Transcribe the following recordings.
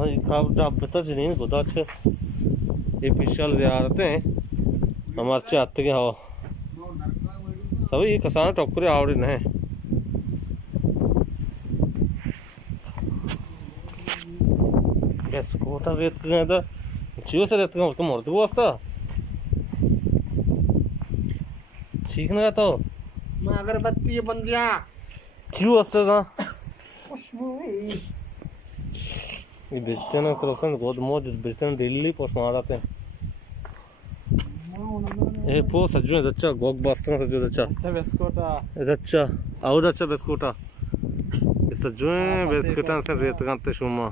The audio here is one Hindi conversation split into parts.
बता जनीन खुदा छ ये पिछल ज़ियारतें हमारे से आते के हवा तभी ये कसान टोकरे आवड़ी नहीं बस कोटा रेत के तो चियो से रेत का तो मर्द को वास्ता ठीक ना तो मैं अगरबत्ती ये बन गया चियो वास्ता सा खुशबू ये बेचते हैं ना तो रोशन बहुत मौज बेचते हैं दिल्ली पोस्ट मार आते हैं ये पो सज्जो है अच्छा गोग बास्ता सज्जो अच्छा अच्छा बिस्कुटा अच्छा आउट अच्छा बिस्कुटा ये सज्जो है बिस्कुटा से रेत कांते शुमा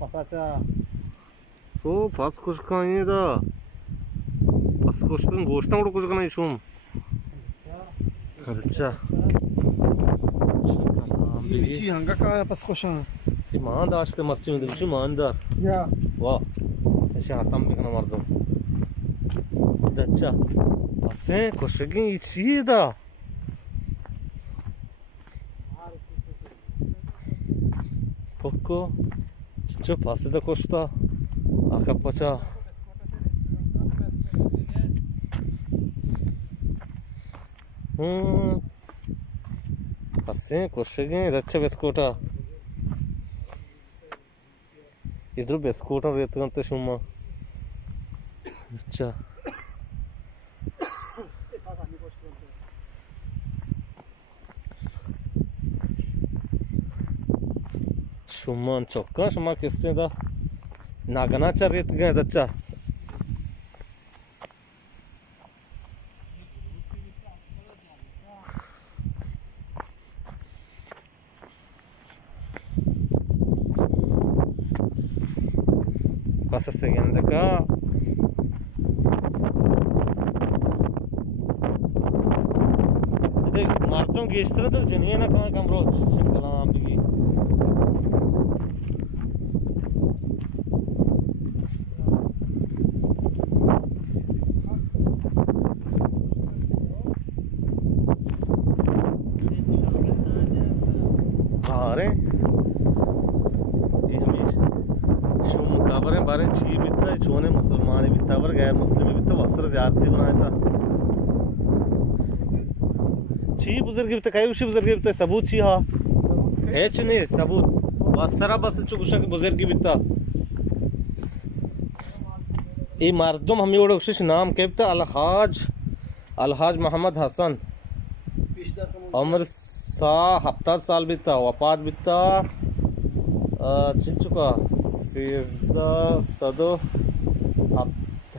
पसाचा तो पास कुछ का ये दा पास कुछ तो गोश्त उड़ कुछ का नहीं शुम अच्छा इसी हंगा का पास कोशा ईमानदार से मर्ची में दिलची ईमानदार या वाह ऐसे हाथम भी करना मार दो अच्छा असे कोशिगी इची दा पोको चिंचो पासे दा कोस्ता आका पचा असे कोशिगी अच्छा बिस्कुटा इधर बिस्कुट और रेत करते शुमा अच्छा शुमा चौका शुमा किसने दा नागना चा रेत गए अच्छा pasas siguiente acá देख मारता हूँ कि इस तरह तो जनिए ना कहाँ कम रोज कलाम भी अरे ये हमेशा शुम खबर बारे छी बिता छोने मुसलमान बिता पर गैर मुस्लिम बिता वस्त्र ज़्यादती बनाया था छी बुजुर्ग बिता कई उसी बुजुर्ग बिता सबूत छी हाँ है चुने सबूत वस्त्रा बस चुकुशा के बुजुर्ग बिता ये मर्दम हमें वो उसी नाम के बिता अलहाज मोहम्मद हसन उम्र सा 70 साल बिता वफात बिता चिंचुका सीज़दा सदो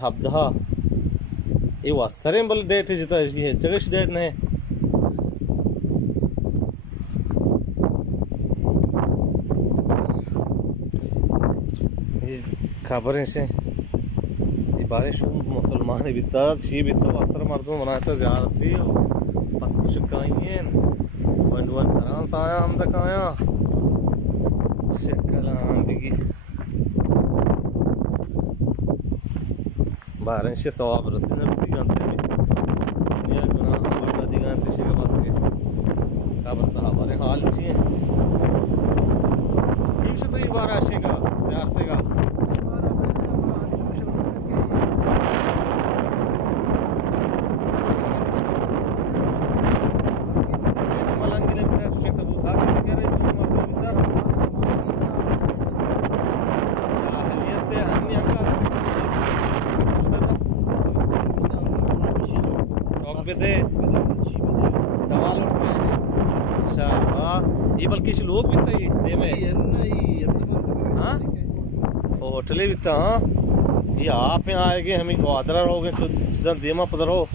हब्दा ये वस्त्रे बल डेट जिता ये जगह डेट नहीं ये खबरें से ये बारिश मुसलमान बिता छी बिता वस्त्र मर्दों बनाया था ज़्यादा थी बस कुछ काइए वन सरांस आया हम तक आया शक्ल बिगी बारह से सवाब रसी नरसी गांते में ये गुनाह बड़ा दी गांते से बस के का बता हमारे हाल चाहिए ठीक से तो ये बार आशेगा ज़्यारते का सबूत आ कैसे कह रहे दवा लुटते हैं अच्छा हाँ ये बल्कि लोग भी थे दे में हाँ होटले भी था हाँ ये आप यहाँ आएंगे हमें आदरा रहोगे देमा पदर हो